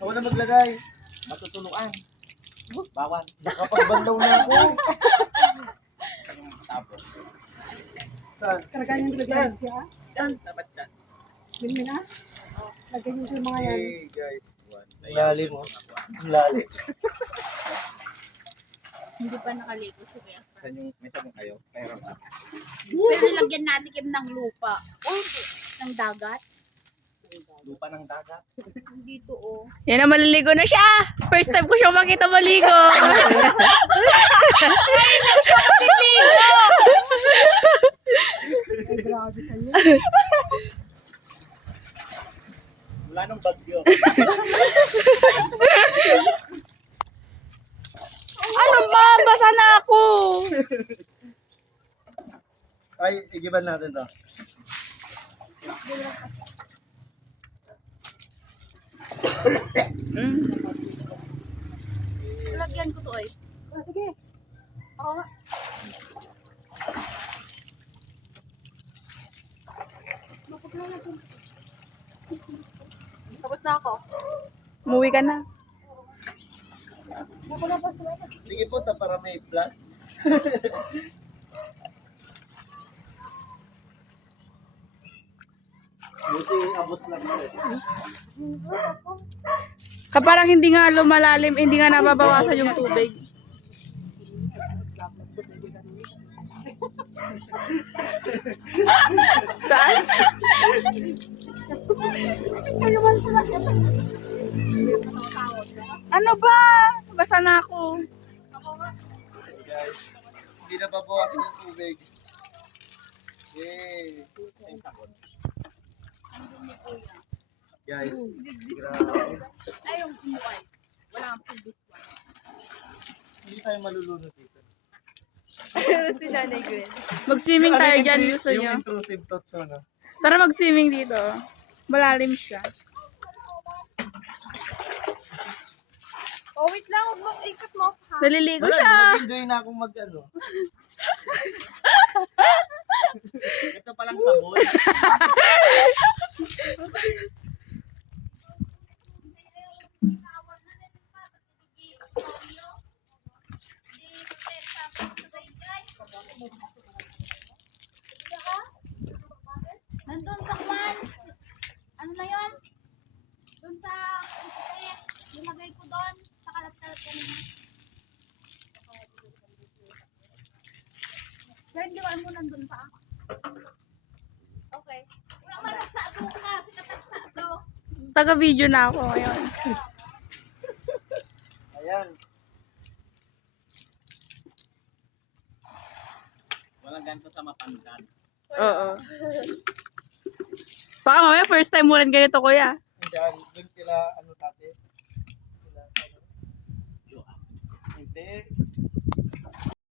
Ako so, na maglagay. Matutulungan. Bawal. Nakapagbandaw na ako. okay. Tapos. So, Karagan yung lagyan. Saan? Dapat dyan. Yun na? Lagyan yung mga yan. Hey guys. One Lali mo. Lali. Mo. uh, Hindi pa nakalito si Kuya. Saan yung may sabon kayo? Pero ba? Pero lagyan natin kim ng lupa. oh, ng dagat. Lupa ng dagat. Dito oh. Yan ang maliligo na siya. First time ko siyang makita maligo. Wala nang bagyo. ano ba? Basa na ako. Ay, igiban natin to. Oh. Lagian ko to, ay. Sige. Ako na. Tapos na ako. Umuwi ka na. Sige po, tapara may plan. Kaparang hindi nga lumalalim, hindi nga nababawasan yung tubig. Saan? ano ba? Basa na ako. Hey guys, hindi nababawasan yung tubig. Yay! Thank you. Guys, grabe. Ayong kumuhay. Wala kang pag-dispoy. Hindi tayo maluluno dito. si Shanay Gwen. Mag-swimming tayo dyan. Gusto nyo. Yung intrusive thoughts, ano? Tara mag-swimming dito. Malalim siya. Oh, wait lang. Huwag mag-ikot mo. Ha? Naliligo Wala, siya. Mag-enjoy na akong mag-ano. Ito palang sabon. Nandun sa kwan. Ano na yun? Dun sa kwan. Lumagay ko dun. Sa kalat-kalat ka naman. Pero hindi ko mo kung nandun pa. Okay. Wala marasa ako ka. Sinatagsa ako. Taga-video na ako ngayon. Ayan. Walang ganito sa mapanggan. Oo. Uh, -uh. Baka mamaya first time mo rin ganito kuya. Hindi, sila ano natin. Sila ano. Hindi. Then...